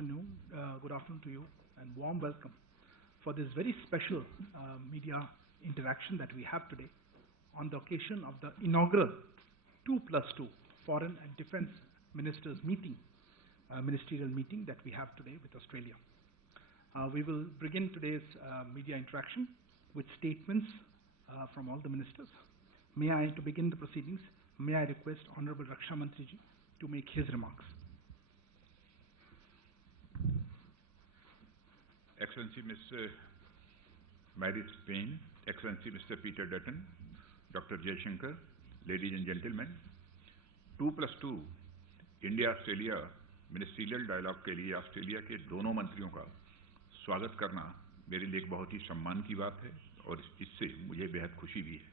Good afternoon to you, and warm welcome for this very special media interaction that we have today on the occasion of the inaugural 2+2 Foreign and Defence Ministers meeting, ministerial meeting that we have today with Australia. We will begin today's media interaction with statements from all the ministers. To begin the proceedings, may I request Honorable Raksha Mantri ji to make his remarks. Excellency Mr. Maris Payne, Excellency Mr. Peter Dutton, Dr. Jaishankar, ladies and gentlemen, 2+2 India Australia ministerial dialogue के लिए Australia के दोनों मंत्रियों का स्वागत करना मेरे लिए एक बहुत ही सम्मान की बात है और इससे मुझे बेहद खुशी भी है।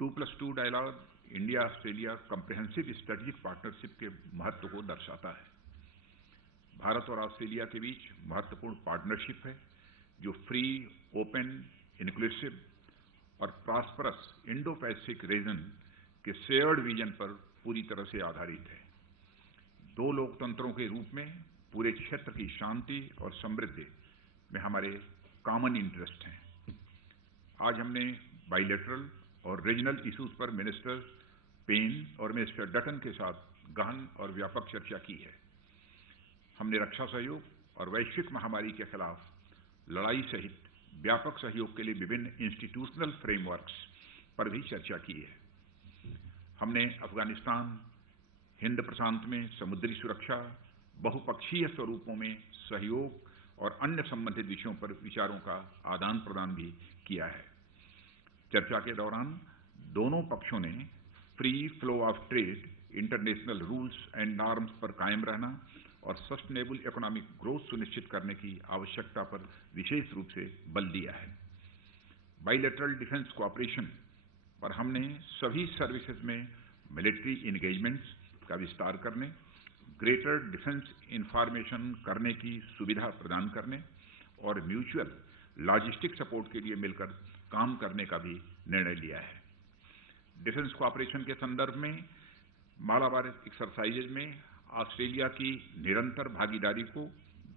2+2 dialogue India Australia comprehensive strategic partnership के महत्व को दर्शाता है। भारत और ऑस्ट्रेलिया के बीच महत्वपूर्ण पार्टनरशिप है जो फ्री, ओपन, इंक्लूसिव और प्रॉस्परस इंडो पैसिफिक रीजन के शेयर्ड विजन पर पूरी तरह से आधारित है। दो लोकतंत्रों के रूप में पूरे क्षेत्र की शांति और समृद्धि में हमारे कॉमन इंटरेस्ट हैं। आज हमने बाइलेटरल और रीजनल इश्यूज पर मिनिस्टर पेन और मिनिस्टर डटन के साथ गहन और व्यापक चर्चा की है। हमने रक्षा सहयोग और वैश्विक महामारी के खिलाफ लड़ाई सहित व्यापक सहयोग के लिए विभिन्न इंस्टीट्यूशनल फ्रेमवर्क्स पर भी चर्चा की है। हमने अफगानिस्तान, हिंद प्रशांत में समुद्री सुरक्षा, बहुपक्षीय स्वरूपों में सहयोग और अन्य संबंधित विषयों पर विचारों का आदान प्रदान भी किया है। चर्चा के दौरान दोनों पक्षों ने free flow of trade, international rules and norms पर कायम रहना और सस्टेनेबल इकोनॉमिक ग्रोथ सुनिश्चित करने की आवश्यकता पर विशेष रूप से बल दिया है। बाइलेटरल डिफेंस कोऑपरेशन पर हमने सभी सर्विसेज में मिलिट्री एंगेजमेंट्स का विस्तार करने, ग्रेटर डिफेंस इंफॉर्मेशन करने की सुविधा प्रदान करने और म्यूचुअल लॉजिस्टिक सपोर्ट के लिए मिलकर काम करने का भी निर्णय लिया है। डिफेंस कोऑपरेशन के संदर्भ में मालाबार एक्सरसाइजेज में ऑस्ट्रेलिया की निरंतर भागीदारी को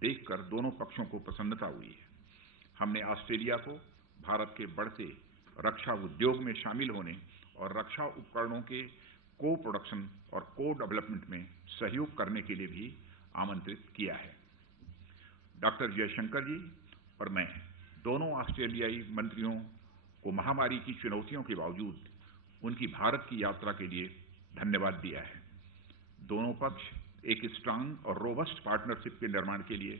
देखकर दोनों पक्षों को प्रसन्नता हुई है। हमने ऑस्ट्रेलिया को भारत के बढ़ते रक्षा उद्योग में शामिल होने और रक्षा उपकरणों के को प्रोडक्शन और को डेवलपमेंट में सहयोग करने के लिए भी आमंत्रित किया है। डॉक्टर जयशंकर जी और मैं दोनों ऑस्ट्रेलियाई मंत्रियों को महामारी की चुनौतियों के बावजूद उनकी भारत की यात्रा के लिए धन्यवाद दिया है। दोनों पक्ष एक स्ट्रांग और रोबस्ट पार्टनरशिप के निर्माण के लिए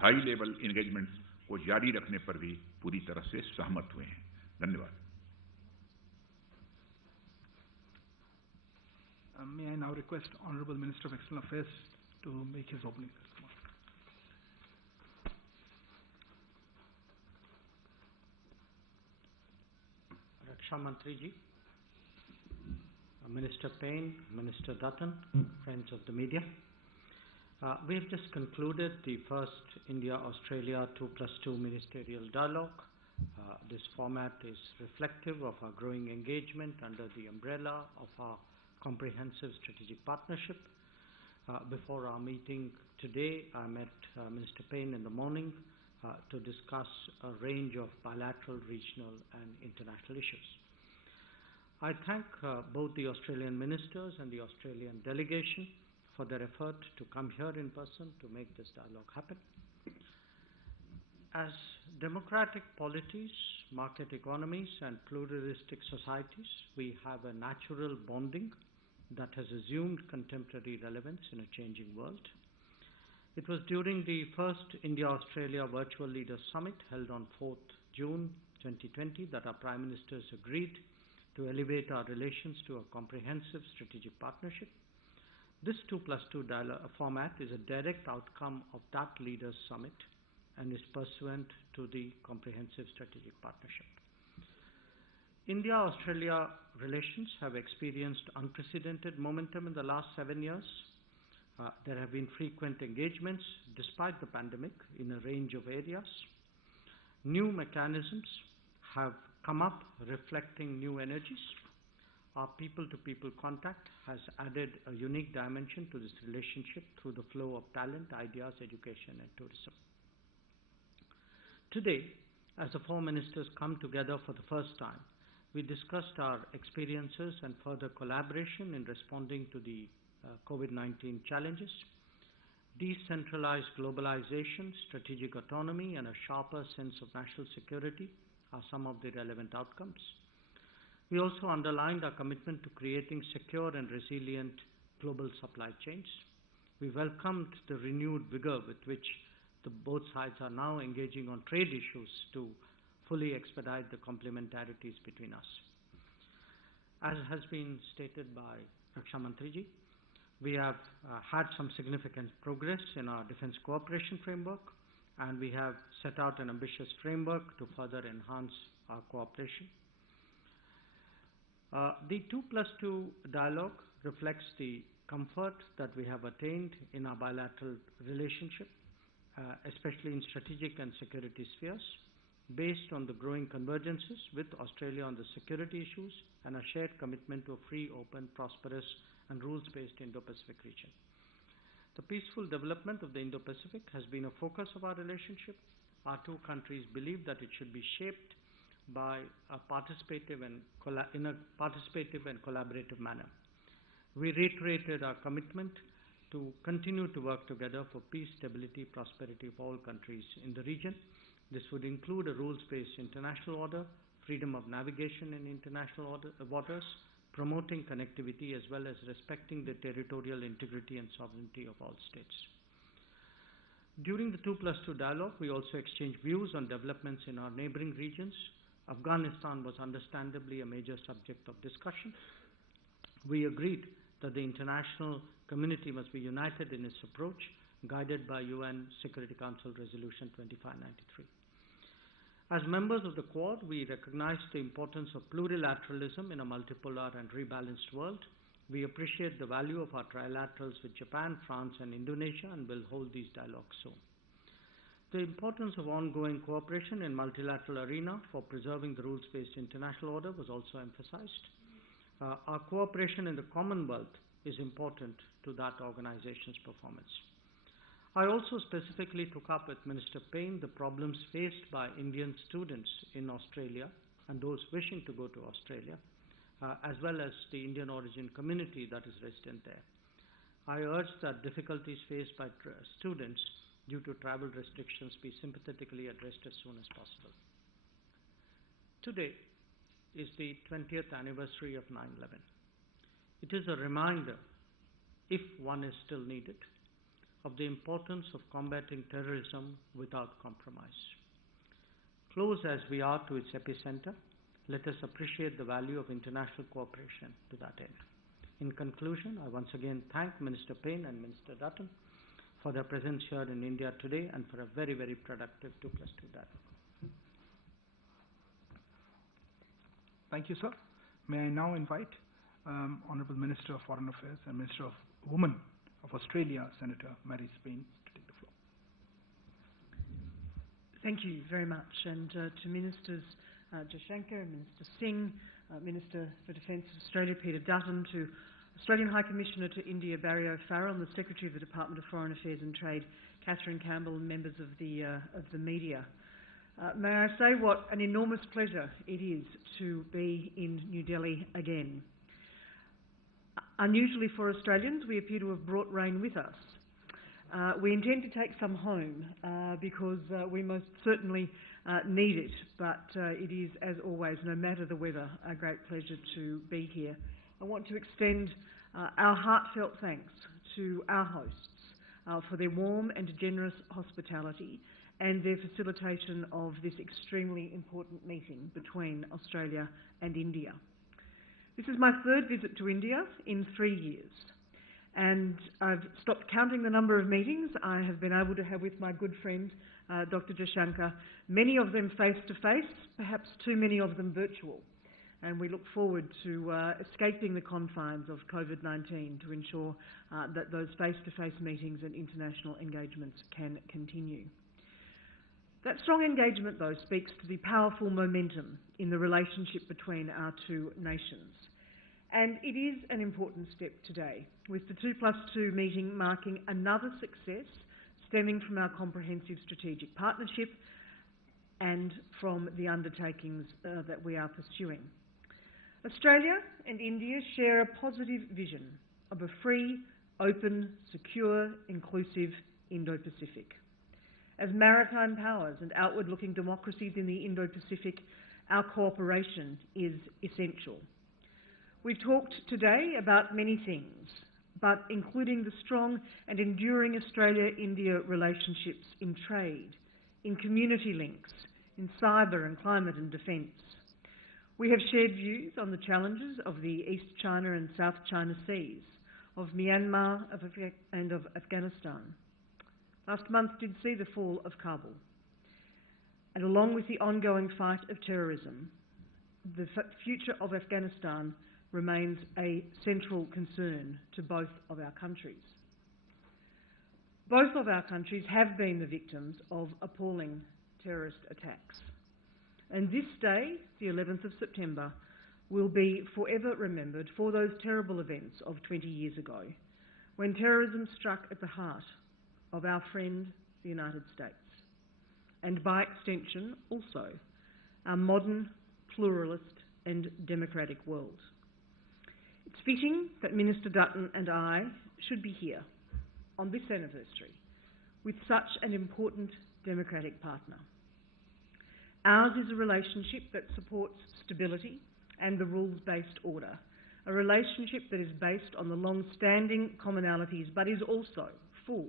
हाई लेवल एंगेजमेंट्स को जारी रखने पर भी पूरी तरह से सहमत हुए हैं। धन्यवाद। May I now request Honorable Minister of External Affairs to make his opening remarks. Raksha Mantri ji, Minister Payne, Minister Dutton, friends of the media. We have just concluded the first India-Australia 2+2 ministerial dialogue. This format is reflective of our growing engagement under the umbrella of our comprehensive strategic partnership. Before our meeting today, I met Minister Payne in the morning to discuss a range of bilateral, regional and international issues. I thank both the Australian ministers and the Australian delegation for their effort to come here in person to make this dialogue happen. As democratic polities, market economies and pluralistic societies, we have a natural bonding that has assumed contemporary relevance in a changing world. It was during the first India-Australia Virtual Leaders Summit held on 4th June 2020 that our Prime Ministers agreed to elevate our relations to a comprehensive strategic partnership. This 2+2 format is a direct outcome of that Leaders Summit and is pursuant to the comprehensive strategic partnership. India-Australia relations have experienced unprecedented momentum in the last 7 years. There have been frequent engagements despite the pandemic in a range of areas. New mechanisms have come up reflecting new energies. Our people-to-people contact has added a unique dimension to this relationship through the flow of talent, ideas, education, and tourism. Today, as the four ministers come together for the first time, we discussed our experiences and further collaboration in responding to the COVID-19 challenges. Decentralized globalization, strategic autonomy, and a sharper sense of national security are some of the relevant outcomes. We also underlined our commitment to creating secure and resilient global supply chains. We welcomed the renewed vigor with which both sides are now engaging on trade issues to fully expedite the complementarities between us. As has been stated by Raksha Mantriji, we have had some significant progress in our defense cooperation framework, and we have set out an ambitious framework to further enhance our cooperation. The 2+2 dialogue reflects the comfort that we have attained in our bilateral relationship, especially in strategic and security spheres, based on the growing convergences with Australia on the security issues and a shared commitment to a free, open, prosperous, and rules-based Indo-Pacific region. The peaceful development of the Indo-Pacific has been a focus of our relationship. Our two countries believe that it should be shaped by a participative and collaborative manner. We reiterated our commitment to continue to work together for peace, stability, prosperity of all countries in the region. This would include a rules-based international order, freedom of navigation in international waters, promoting connectivity as well as respecting the territorial integrity and sovereignty of all states. During the 2+2 dialogue, we also exchanged views on developments in our neighboring regions. Afghanistan was understandably a major subject of discussion. We agreed that the international community must be united in its approach, guided by UN Security Council Resolution 2593. As members of the Quad, we recognize the importance of plurilateralism in a multipolar and rebalanced world. We appreciate the value of our trilaterals with Japan, France, and Indonesia, and will hold these dialogues soon. The importance of ongoing cooperation in multilateral arena for preserving the rules-based international order was also emphasized. Our cooperation in the Commonwealth is important to that organization's performance. I also specifically took up with Minister Payne the problems faced by Indian students in Australia and those wishing to go to Australia, as well as the Indian origin community that is resident there. I urge that difficulties faced by students due to travel restrictions be sympathetically addressed as soon as possible. Today is the 20th anniversary of 9/11. It is a reminder, if one is still needed, of the importance of combating terrorism without compromise. Close as we are to its epicenter, let us appreciate the value of international cooperation to that end. In conclusion, I once again thank Minister Payne and Minister Dutton for their presence here in India today and for a very, very productive 2+2 dialogue. Thank you, sir. May I now invite Honourable Minister of Foreign Affairs and Minister of Women of Australia, Senator Mary Spain, to take the floor. Thank you very much, and to Ministers Jaishankar and Minister Singh, Minister for Defence of Australia Peter Dutton, to Australian High Commissioner to India Barry O'Farrell, and the Secretary of the Department of Foreign Affairs and Trade Catherine Campbell, and members of the media. May I say what an enormous pleasure it is to be in New Delhi again. Unusually for Australians, we appear to have brought rain with us. We intend to take some home because we most certainly need it, but it is, as always, no matter the weather, a great pleasure to be here. I want to extend our heartfelt thanks to our hosts for their warm and generous hospitality and their facilitation of this extremely important meeting between Australia and India. This is my third visit to India in 3 years, and I've stopped counting the number of meetings I have been able to have with my good friend, Dr. Jaishankar, many of them face-to-face, perhaps too many of them virtual, and we look forward to escaping the confines of COVID-19 to ensure that those face-to-face meetings and international engagements can continue. That strong engagement, though, speaks to the powerful momentum in the relationship between our two nations. And it is an important step today, with the 2+2 meeting marking another success stemming from our comprehensive strategic partnership and from the undertakings that we are pursuing. Australia and India share a positive vision of a free, open, secure, inclusive Indo-Pacific. As maritime powers and outward-looking democracies in the Indo-Pacific, our cooperation is essential. We've talked today about many things, but including the strong and enduring Australia-India relationships in trade, in community links, in cyber and climate and defence. We have shared views on the challenges of the East China and South China Seas, of Myanmar and of Afghanistan. Last month did see the fall of Kabul. And along with the ongoing fight of terrorism, the future of Afghanistan remains a central concern to both of our countries. Both of our countries have been the victims of appalling terrorist attacks. And this day, the 11th of September, will be forever remembered for those terrible events of 20 years ago, when terrorism struck at the heart of our friend, the United States, and by extension also our modern, pluralist and democratic world. It's fitting that Minister Dutton and I should be here on this anniversary with such an important democratic partner. Ours is a relationship that supports stability and the rules-based order, a relationship that is based on the long-standing commonalities but is also full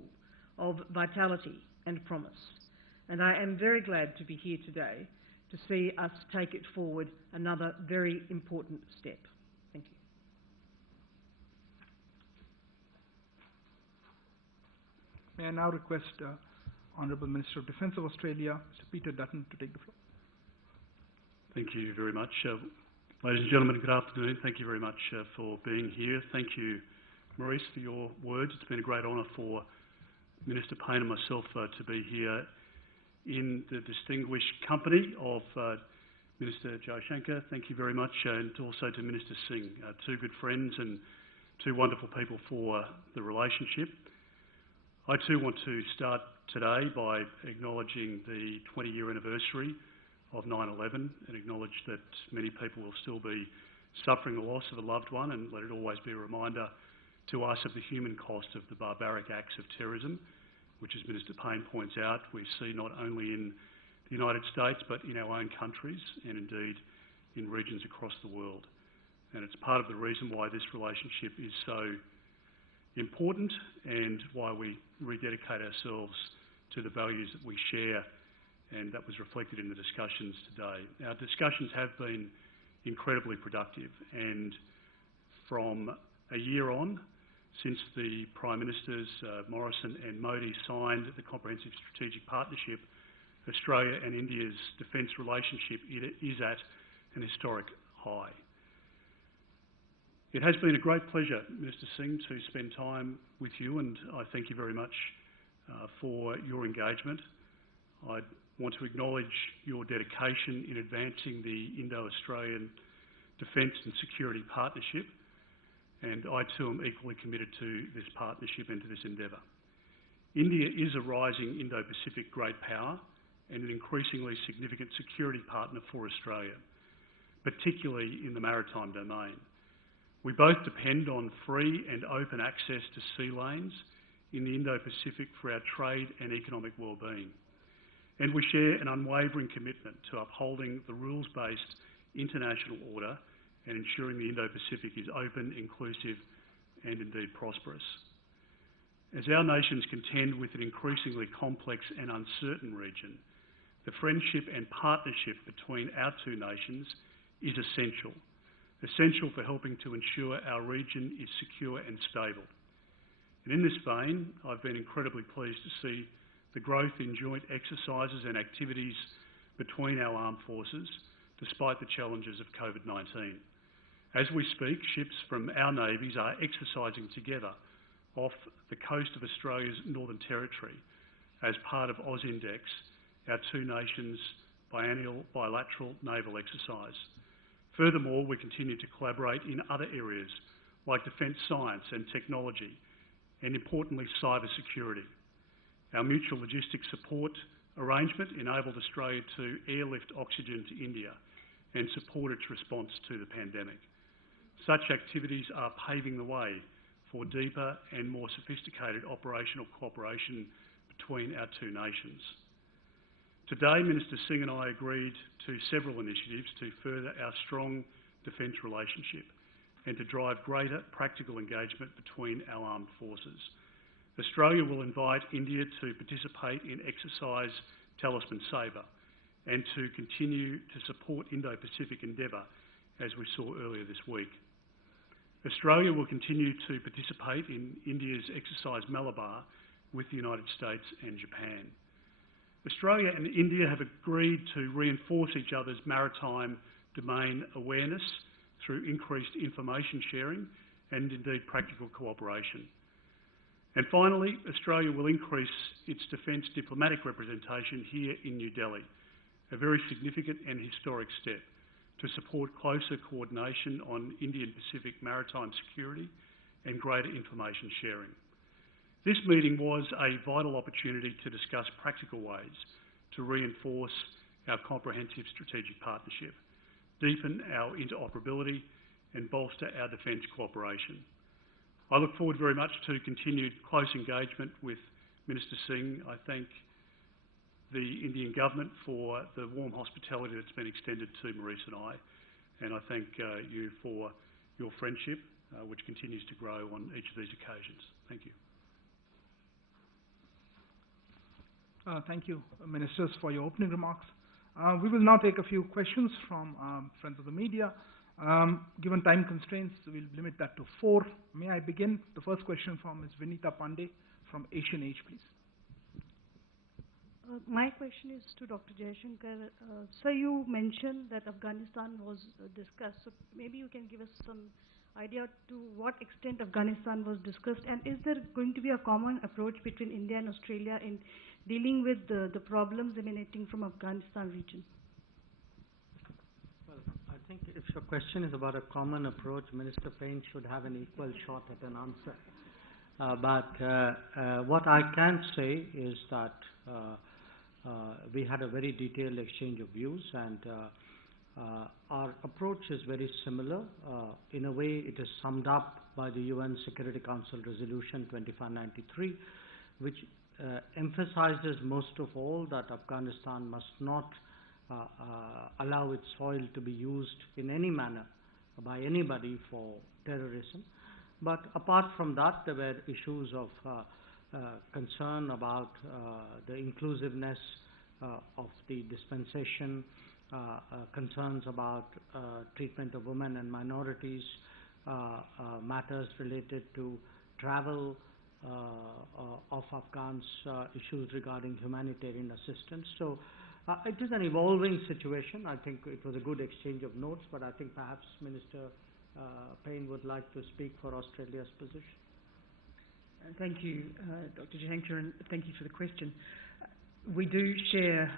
of vitality and promise. And I am very glad to be here today to see us take it forward another very important step. Thank you. May I now request Honourable Minister of Defence of Australia, Mr. Peter Dutton, to take the floor. Thank you very much. Ladies and gentlemen, good afternoon. Thank you very much for being here. Thank you, Maurice, for your words. It's been a great honour for Minister Payne and myself to be here in the distinguished company of Minister Jaishankar. Thank you very much, and also to Minister Singh, two good friends and two wonderful people for the relationship. I too want to start today by acknowledging the 20-year anniversary of 9/11 and acknowledge that many people will still be suffering the loss of a loved one, and let it always be a reminder to us of the human cost of the barbaric acts of terrorism, which, as Minister Payne points out, we see not only in the United States but in our own countries and indeed in regions across the world. And it's part of the reason why this relationship is so important and why we rededicate ourselves to the values that we share, and that was reflected in the discussions today. Our discussions have been incredibly productive, and from a year on, since the Prime Ministers Morrison and Modi signed the Comprehensive Strategic Partnership, Australia and India's defence relationship is at an historic high. It has been a great pleasure, Minister Singh, to spend time with you, and I thank you very much for your engagement. I want to acknowledge your dedication in advancing the Indo-Australian Defence and Security Partnership, and I too am equally committed to this partnership and to this endeavour. India is a rising Indo-Pacific great power and an increasingly significant security partner for Australia, particularly in the maritime domain. We both depend on free and open access to sea lanes in the Indo-Pacific for our trade and economic well-being. And we share an unwavering commitment to upholding the rules-based international order and ensuring the Indo-Pacific is open, inclusive and indeed prosperous. As our nations contend with an increasingly complex and uncertain region, the friendship and partnership between our two nations is essential for helping to ensure our region is secure and stable. And in this vein, I've been incredibly pleased to see the growth in joint exercises and activities between our armed forces, despite the challenges of COVID-19. As we speak, ships from our navies are exercising together off the coast of Australia's Northern Territory as part of AUSINDEX, our two nations' bilateral naval exercise. Furthermore, we continue to collaborate in other areas like defence science and technology, and importantly, cyber security. Our mutual logistics support arrangement enabled Australia to airlift oxygen to India and support its response to the pandemic. Such activities are paving the way for deeper and more sophisticated operational cooperation between our two nations. Today, Minister Singh and I agreed to several initiatives to further our strong defence relationship and to drive greater practical engagement between our armed forces. Australia will invite India to participate in exercise Talisman Sabre and to continue to support Indo-Pacific endeavour, as we saw earlier this week. Australia will continue to participate in India's exercise Malabar with the United States and Japan. Australia and India have agreed to reinforce each other's maritime domain awareness through increased information sharing and indeed practical cooperation. And finally, Australia will increase its defence diplomatic representation here in New Delhi, a very significant and historic step to support closer coordination on Indian Pacific maritime security and greater information sharing. This meeting was a vital opportunity to discuss practical ways to reinforce our comprehensive strategic partnership, deepen our interoperability and bolster our defence cooperation. I look forward very much to continued close engagement with Minister Singh. I thank the Indian government for the warm hospitality that's been extended to Maurice and I, and I thank you for your friendship, which continues to grow on each of these occasions. Thank you. Thank you, Ministers, for your opening remarks. We will now take a few questions from friends of the media. Given time constraints, we'll limit that to 4. May I begin? The first question from Ms. Vinita Pandey from Asian Age, please. My question is to Dr. Jaishankar. Sir, you mentioned that Afghanistan was discussed, so maybe you can give us some idea to what extent Afghanistan was discussed, and is there going to be a common approach between India and Australia in dealing with the problems emanating from Afghanistan region? Well, I think if your question is about a common approach, Minister Payne should have an equal shot at an answer. But what I can say is that we had a very detailed exchange of views, and our approach is very similar. In a way, it is summed up by the UN Security Council Resolution 2593, which emphasizes most of all that Afghanistan must not allow its soil to be used in any manner by anybody for terrorism. But apart from that, there were issues of concern about the inclusiveness of the dispensation, concerns about treatment of women and minorities, matters related to travel of Afghans, issues regarding humanitarian assistance. So it is an evolving situation. I think it was a good exchange of notes, but I think perhaps Minister Payne would like to speak for Australia's position. Thank you, Dr. Jaishankar, and thank you for the question. We do share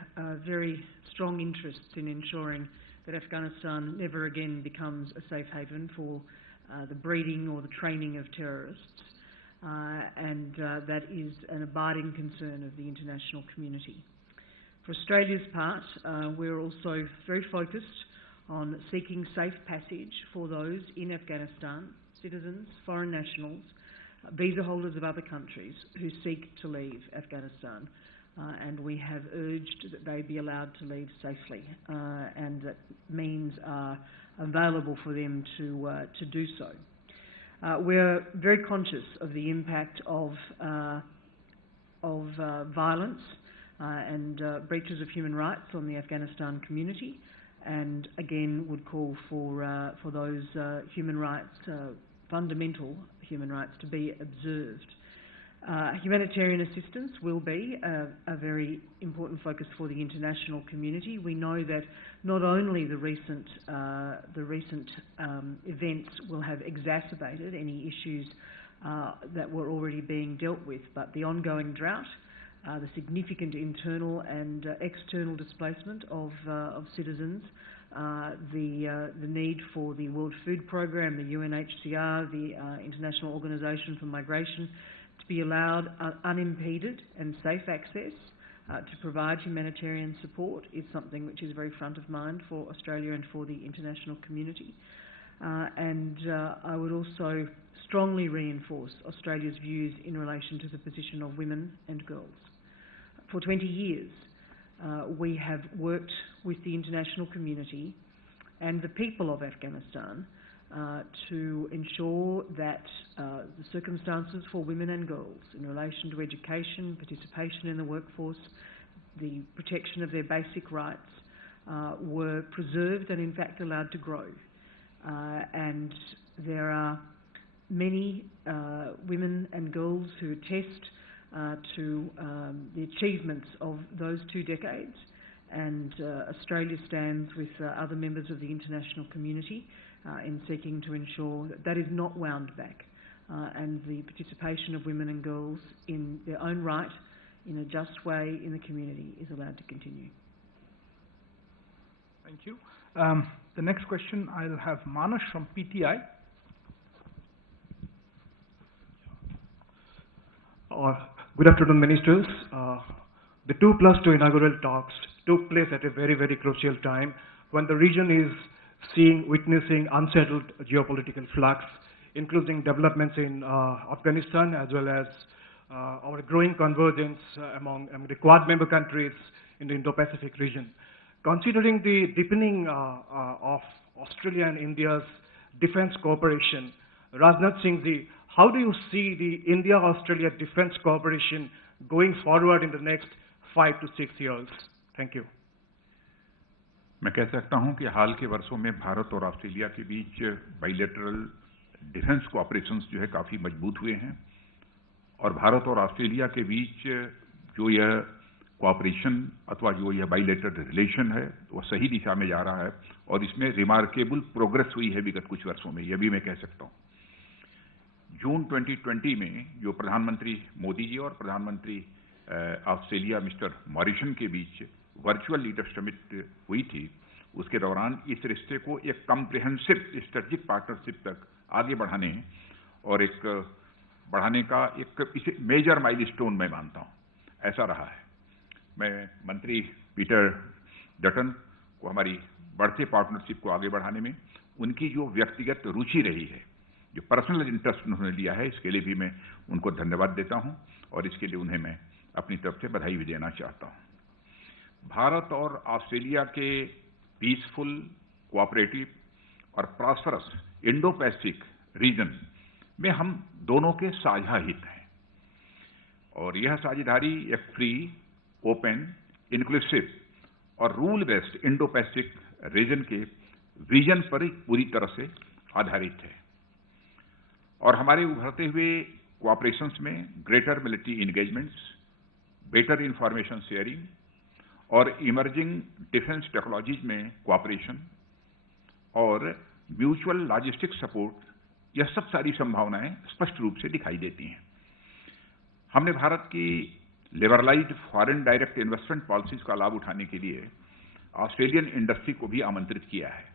very strong interests in ensuring that Afghanistan never again becomes a safe haven for the breeding or the training of terrorists. And that is an abiding concern of the international community. For Australia's part, we're also very focused on seeking safe passage for those in Afghanistan, citizens, foreign nationals, visa holders of other countries who seek to leave Afghanistan. And we have urged that they be allowed to leave safely, and that means are available for them to do so. We're very conscious of the impact of violence and breaches of human rights on the Afghanistan community, and again would call for those human rights, fundamental human rights, to be observed. Humanitarian assistance will be a very important focus for the international community. We know that not only the recent events will have exacerbated any issues that were already being dealt with, but the ongoing drought, the significant internal and external displacement of citizens, the need for the World Food Programme, the UNHCR, the International Organisation for Migration, to be allowed unimpeded and safe access to provide humanitarian support is something which is very front of mind for Australia and for the international community. And I would also strongly reinforce Australia's views in relation to the position of women and girls. For 20 years, we have worked with the international community and the people of Afghanistan to ensure that the circumstances for women and girls in relation to education, participation in the workforce, the protection of their basic rights were preserved and in fact allowed to grow. And there are many women and girls who attest to the achievements of those 2 decades, and Australia stands with other members of the international community in seeking to ensure that that is not wound back and the participation of women and girls in their own right in a just way in the community is allowed to continue. Thank you. The next question I'll have Manas from PTI. Good afternoon, Ministers. The 2+2 inaugural talks took place at a very, very crucial time when the region is witnessing unsettled geopolitical flux, including developments in Afghanistan as well as our growing convergence among the Quad member countries in the Indo-Pacific region. Considering the deepening of Australia and India's defense cooperation, Rajnath Singh, how do you see the India-Australia defense cooperation going forward in the next 5 to 6 years? Thank you. मैं कह सकता हूं कि हाल के वर्षों में भारत और Australia के बीच बाइलेटरल डिफेंस कोऑपरेशंस जो है काफी मजबूत हुए हैं और भारत और ऑस्ट्रेलिया के बीच जो यह कोऑपरेशन अथवा जो यह बाइलेटरल रिलेशन है वो सही दिशा में जा रहा है और इसमें रिमार्केबल प्रोग्रेस हुई है विगत कुछ वर्षों में, यह भी मैं कह सकता हूं। जून 2020 में जो प्रधानमंत्री मोदी जी और प्रधानमंत्री ऑस्ट्रेलिया मिस्टर मॉरिसन के बीच वर्चुअल लीडर समिट हुई थी, उसके दौरान इस रिश्ते को एक कॉम्प्रिहेंसिव स्ट्रेटेजिक पार्टनरशिप तक आगे बढ़ाने और एक बढ़ाने का एक मेजर माइलस्टोन मैं मानता हूं, ऐसा रहा है। मैं मंत्री पीटर डटन को हमारी बढ़ते पार्टनरशिप को आगे बढ़ाने में उनकी जो व्यक्तिगत रुचि रही है, जो पर्सनल इंटरेस्ट उन्होंने लिया है, इसके लिए भी मैं उनको धन्यवाद देता हूं और इसके लिए उन्हें मैं अपनी तरफ से बधाई भी देना चाहता हूं। भारत और ऑस्ट्रेलिया के पीसफुल, कोऑपरेटिव और प्रॉस्परस इंडो पैसिफिक रीजन में हम दोनों के साझा हित हैं और यह साझेदारी एक फ्री, ओपन, इंक्लूसिव और rule based Indo Pacific region के विजन पर पूरी तरह से आधारित है और हमारे उभरते हुए कोऑपरेशंस में greater military engagements, better information sharing और इमर्जिंग डिफेंस टेक्नोलॉजीज में कोऑपरेशन और म्यूचुअल लॉजिस्टिक सपोर्ट, यह सब सारी संभावनाएं स्पष्ट रूप से दिखाई देती हैं। हमने भारत की liberalised foreign direct investment policies का लाभ उठाने के लिए ऑस्ट्रेलियन इंडस्ट्री को भी आमंत्रित किया है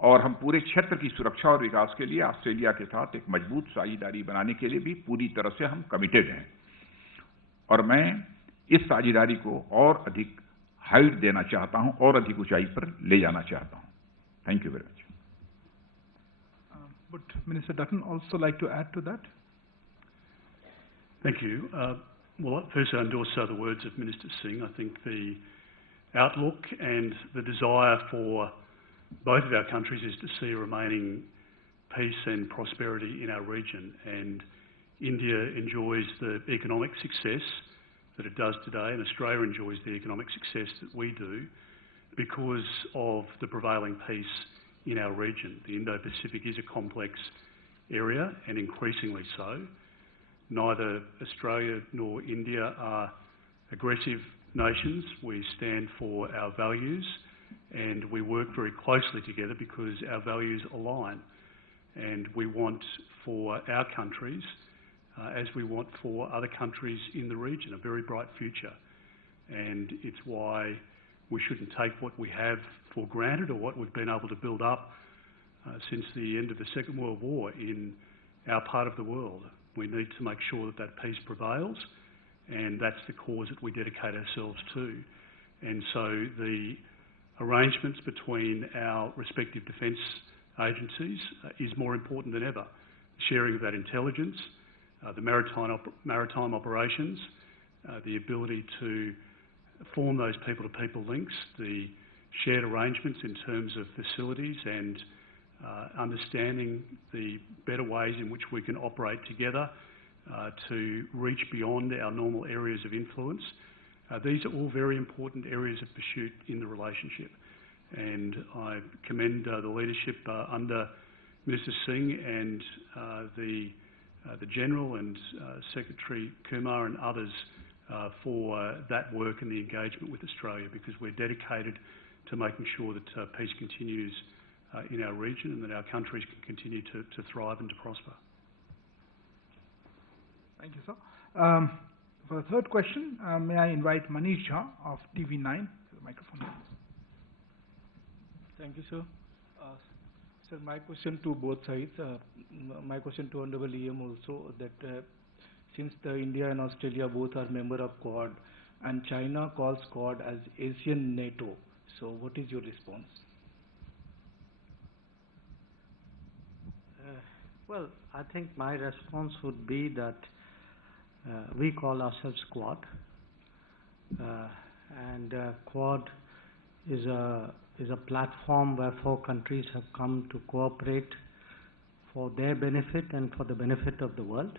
और हम पूरे क्षेत्र की सुरक्षा और विकास के लिए ऑस्ट्रेलिया के साथ एक मजबूत साझेदारी बनाने के लिए भी पूरी तरह से हम कमिटेड हैं और मैं इस साझेदारी को और अधिक हाइट देना चाहता हूं और अधिक ऊंचाई पर ले जाना चाहता हूं। Thank you very much. Would Minister Dutton also like to add to that? Thank you. Well, first I endorse the words of Minister Singh. I think the outlook and the desire for both of our countries is to see remaining peace and prosperity in our region, and India enjoys the economic success that it does today, and Australia enjoys the economic success that we do because of the prevailing peace in our region. The Indo-Pacific is a complex area, and increasingly so. Neither Australia nor India are aggressive nations. We stand for our values, and we work very closely together because our values align. And we want for our countries, as we want for other countries in the region, a very bright future. And it's why we shouldn't take what we have for granted or what we've been able to build up since the end of the Second World War in our part of the world. We need to make sure that that peace prevails, and that's the cause that we dedicate ourselves to. And so the arrangements between our respective defence agencies is more important than ever. Sharing of that intelligence, the maritime operations, the ability to form those people-to-people links, the shared arrangements in terms of facilities and understanding the better ways in which we can operate together to reach beyond our normal areas of influence. These are all very important areas of pursuit in the relationship, and I commend the leadership under Minister Singh and the General and Secretary Kumar and others for that work and the engagement with Australia, because we're dedicated to making sure that peace continues in our region and that our countries can continue to thrive and to prosper. Thank you, sir. For the third question, may I invite Manish Jha of TV9 to the microphone, please. Thank you, sir. Sir, my question to both sides, my question to Honorable EM also, that since India and Australia both are member of Quad, and China calls Quad as Asian NATO, so what is your response? Well, I think my response would be that we call ourselves Quad, and Quad is a platform where 4 countries have come to cooperate for their benefit and for the benefit of the world.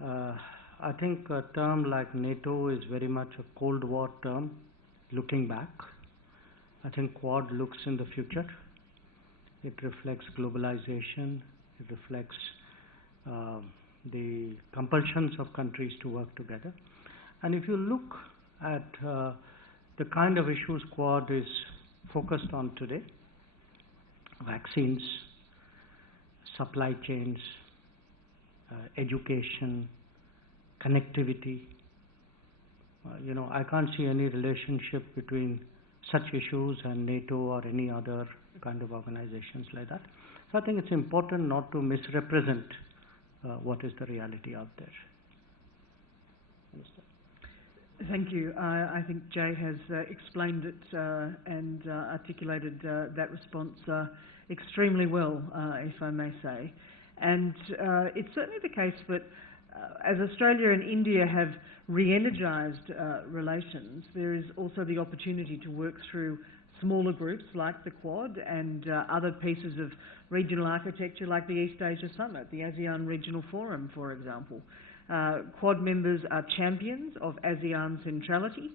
I think a term like NATO is very much a Cold War term looking back. I think Quad looks in the future. It reflects globalization. It reflects the compulsions of countries to work together. And if you look at the kind of issues Quad is focused on today, vaccines, supply chains, education, connectivity, I can't see any relationship between such issues and NATO or any other kind of organizations like that. So I think it's important not to misrepresent what is the reality out there. Minister. Thank you. I think Jay has explained it and articulated that response extremely well, if I may say. And it's certainly the case that as Australia and India have re-energised relations, there is also the opportunity to work through smaller groups like the Quad and other pieces of regional architecture like the East Asia Summit, the ASEAN Regional Forum, for example. Quad members are champions of ASEAN centrality.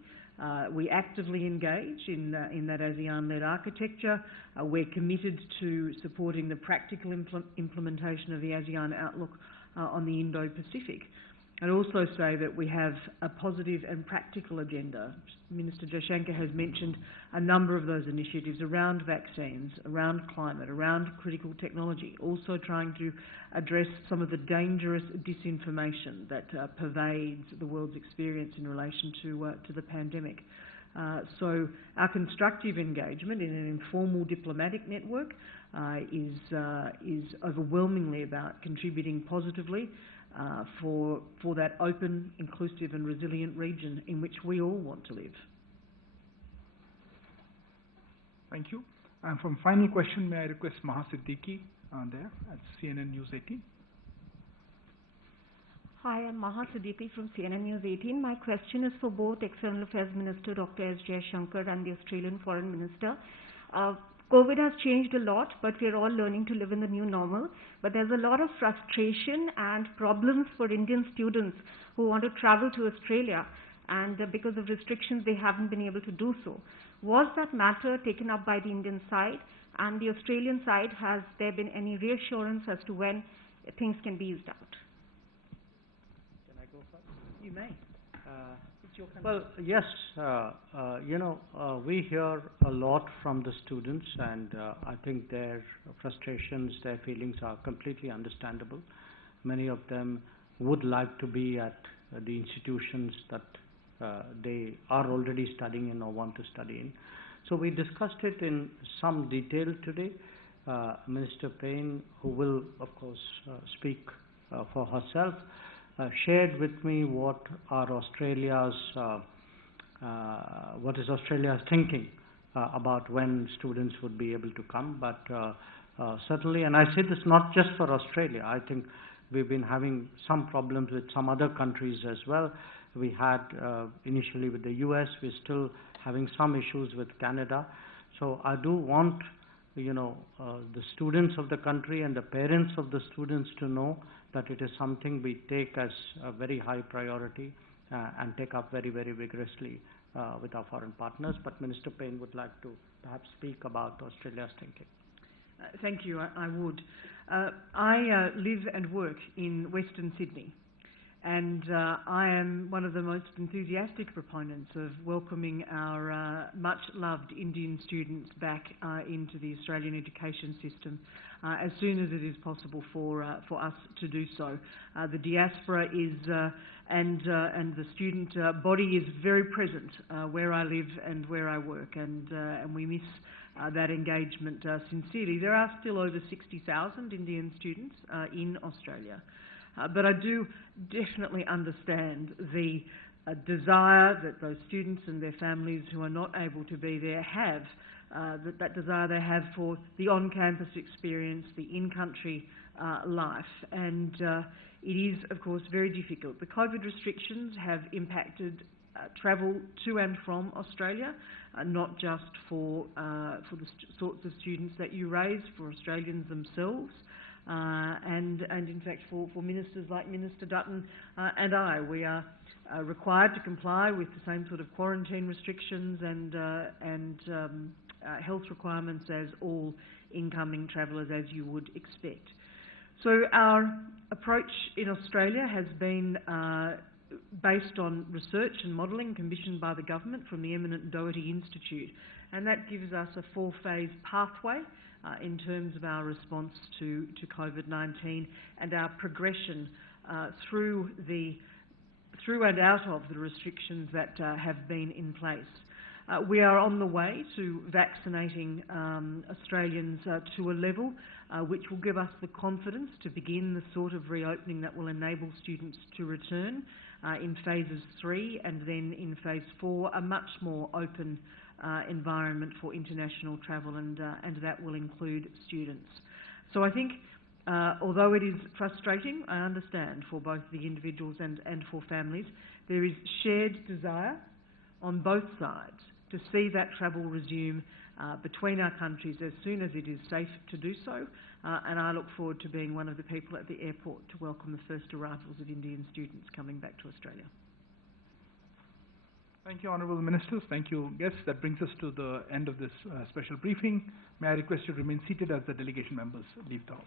We actively engage in that ASEAN-led architecture. We're committed to supporting the practical implementation of the ASEAN outlook on the Indo-Pacific. I'd also say that we have a positive and practical agenda. Minister Jaishankar has mentioned a number of those initiatives around vaccines, around climate, around critical technology, also trying to address some of the dangerous disinformation that pervades the world's experience in relation to the pandemic. So our constructive engagement in an informal diplomatic network is overwhelmingly about contributing positively for that open, inclusive and resilient region in which we all want to live. Thank you. And from final question, may I request Maha Siddiqui there at CNN News 18. Hi, I'm Maha Siddiqui from CNN News 18. My question is for both External Affairs Minister Dr. S. Jaishankar and the Australian Foreign Minister. COVID has changed a lot, but we're all learning to live in the new normal. But there's a lot of frustration and problems for Indian students who want to travel to Australia, and because of restrictions, they haven't been able to do so. Was that matter taken up by the Indian side? And the Australian side, has there been any reassurance as to when things can be eased out? Can I go first? You may. Well, yes, we hear a lot from the students, and I think their frustrations, their feelings are completely understandable. Many of them would like to be at the institutions that they are already studying in or want to study in. So we discussed it in some detail today. Minister Payne, who will of course speak for herself, shared with me what is Australia's thinking about when students would be able to come. But certainly, and I say this not just for Australia, I think we've been having some problems with some other countries as well. We had initially with the US, we're still having some issues with Canada. So I do want, the students of the country and the parents of the students to know that it is something we take as a very high priority and take up very, very vigorously with our foreign partners. But Minister Payne would like to perhaps speak about Australia's thinking. Thank you, I would. I live and work in Western Sydney, and I am one of the most enthusiastic proponents of welcoming our much-loved Indian students back into the Australian education system as soon as it is possible for us to do so. The diaspora is and the student body is very present where I live and where I work, and we miss that engagement sincerely. There are still over 60,000 Indian students in Australia, but I do definitely understand the desire that those students and their families who are not able to be there have, that desire they have for the on-campus experience, the in-country life, and it is, of course, very difficult. The COVID restrictions have impacted travel to and from Australia, not just for the sorts of students that you raise, for Australians themselves, and in fact for ministers like Minister Dutton and I. We are required to comply with the same sort of quarantine restrictions and health requirements as all incoming travellers, as you would expect. So our approach in Australia has been based on research and modelling commissioned by the government from the eminent Doherty Institute, and that gives us a 4-phase pathway in terms of our response to COVID-19 and our progression through and out of the restrictions that have been in place. We are on the way to vaccinating Australians to a level which will give us the confidence to begin the sort of reopening that will enable students to return in phases 3 and then in phase 4, a much more open environment for international travel, and that will include students. So I think, although it is frustrating, I understand, for both the individuals and for families, there is shared desire on both sides to see that travel resume between our countries as soon as it is safe to do so, and I look forward to being one of the people at the airport to welcome the first arrivals of Indian students coming back to Australia. Thank you, Honourable Ministers. Thank you, guests. That brings us to the end of this special briefing. May I request you to remain seated as the delegation members leave the hall.